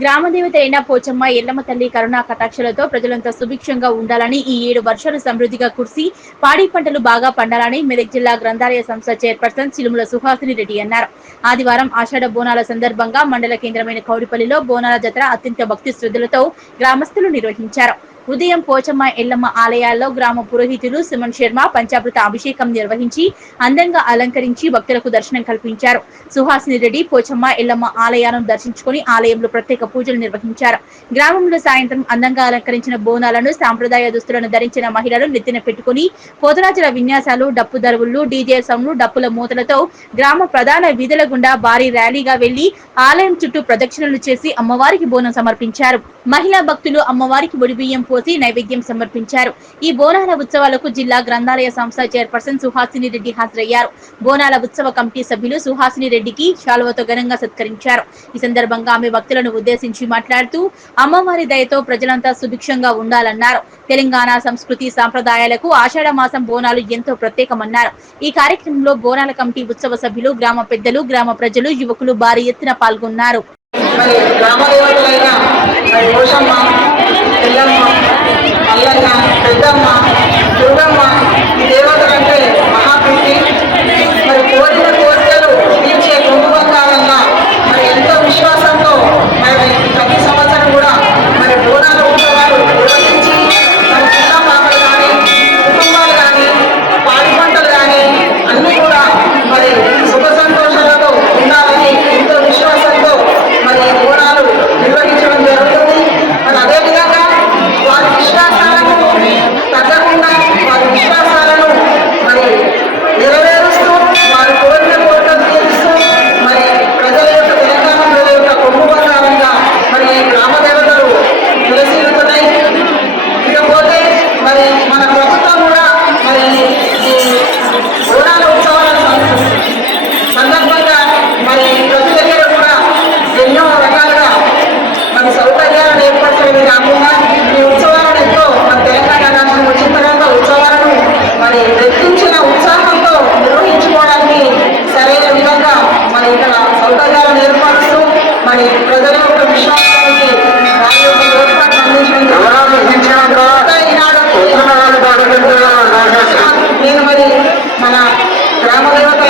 గ్రామదేవత అయిన పోచమ్మ ఎల్లమ్మ తల్లి కరుణా కటాక్షలతో ప్రజలంతా సుభిక్షంగా ఉండాలని, ఈ 7 వర్షాలు సమృద్ధిగా కురిసి పాడి పంటలు బాగా పండాలని మెదక్ జిల్లా గ్రంథాలయ సంస్థ చైర్పర్సన్ చిలుముల సుహాసిని రెడ్డి అన్నారు. ఆదివారం ఆషాఢ బోనాల సందర్భంగా మండల కేంద్రమైన కౌడిపల్లిలో బోనాల జాతర అత్యంత భక్తి శ్రద్ధలతో గ్రామస్తులు నిర్వహించారు. ఉదయం పోచమ్మ ఎల్లమ్మ ఆలయాల్లో గ్రామ పురోహితులు సుమన్ శర్మ పంచామృత అభిషేకం నిర్వహించి అందంగా అలంకరించి భక్తులకు దర్శనం కల్పించారు. సుహాసిని రెడ్డి పోచమ్మ ఎల్లమ్మ ఆలయాలను దర్శించుకుని ఆలయంలో ప్రత్యేక పూజలు నిర్వహించారు. గ్రామంలో సాయంత్రం అందంగా అలంకరించిన బోనాలను సాంప్రదాయ దుస్తులను ధరించిన మహిళలు నెత్తిన పెట్టుకుని పోతరాజుల విన్యాసాలు, డప్పు దరువులు, డీజే సౌండ్లు, డప్పుల మూతలతో గ్రామ ప్రధాన వీధుల గుండా భారీ ర్యాలీగా వెళ్లి ఆలయం చుట్టూ ప్రదక్షిణలు చేసి అమ్మవారికి బోనం సమర్పించారు. మహిళా భక్తులు అమ్మవారికి ఒడిబియ్యం పోసి నైవేద్యం సమర్పించారు. ఈ బోనాల ఉత్సవాలకు జిల్లా గ్రంథాలయ సంస్థ చైర్పర్సన్ సుహాసిని రెడ్డి హాజరయ్యారు. బోనాల ఉత్సవ కమిటీ సభ్యులు సుహాసిని రెడ్డికి శాలువతో ఘనంగా సత్కరించారు. ఈ సందర్భంగా ఆమె భక్తులను ఉద్దేశించి మాట్లాడుతూ అమ్మవారి దయతో ప్రజలంతా సుభిక్షంగా ఉండాలన్నారు. తెలంగాణ సంస్కృతి సాంప్రదాయాలకు ఆషాఢ మాసం బోనాలు ఎంతో ప్రత్యేకమన్నారు. ఈ కార్యక్రమంలో బోనాల కమిటీ ఉత్సవ సభ్యులు, గ్రామ పెద్దలు, గ్రామ ప్రజలు, యువకులు భారీ ఎత్తున పాల్గొన్నారు. పెద్దమ్మ దుర్గమ్మ ఈ దేవతలంటే మహాప్రీతి. మరి కోరిన కోరికలు తీర్చే కొంగు బంగారన్నా మరి ఎంతో విశ్వాసంతో మరి ప్రతి సంవత్సరం కూడా మరి బోనాల ఉత్సవాలు నిర్వహించి మరి చిన్న పాపలు కానీ కుటుంబాలు కానీ పాడి పంటలు కానీ అన్నీ కూడా మరి సుఖ సంతోషాలతో ఉండాలని ఎంతో విశ్వాసంతో మరి బోనాలు నిర్వహించడం జరుగుతుంది. మరి అదేవిధంగా వారి విశ్వాసాలను తగ్గకుండా వారి విశ్వాసాలను మరి నెరవేరుస్తూ వారి కోరిన కోరికలు తీరుస్తూ మరి ప్రజల యొక్క తెలంగాణ ప్రజల యొక్క కొమ్ము బంగారంగా మరి ఈ గ్రామ దేవతలు నిలసిల్లుతున్నాయి. ఇకపోతే మరి మన ప్రభుత్వం కూడా మరి ఈ బోనాల ఉత్సవాల సందర్భంగా మరి ప్రతి దగ్గర కూడా ఎన్నో రకాలుగా మన సౌకర్యాలను ఏర్పరచడమే కాకుండా ఈ ఉత్సవాలను ఎంతో మన తెలంగాణ రాష్ట్రం వచ్చిన తర్వాత ఉత్సవాలను మరి రెట్టించిన ఉత్సాహంతో నిర్వహించుకోవడానికి సరైన విధంగా మరి ఇక్కడ సౌకర్యాలను ఏర్పరుస్తూ మరి ప్రజల యొక్క విశ్వాసానికి వారి యొక్క తోడ్పాటును అందించడం ఈనాడు నేను మరి మన గ్రామ దేవత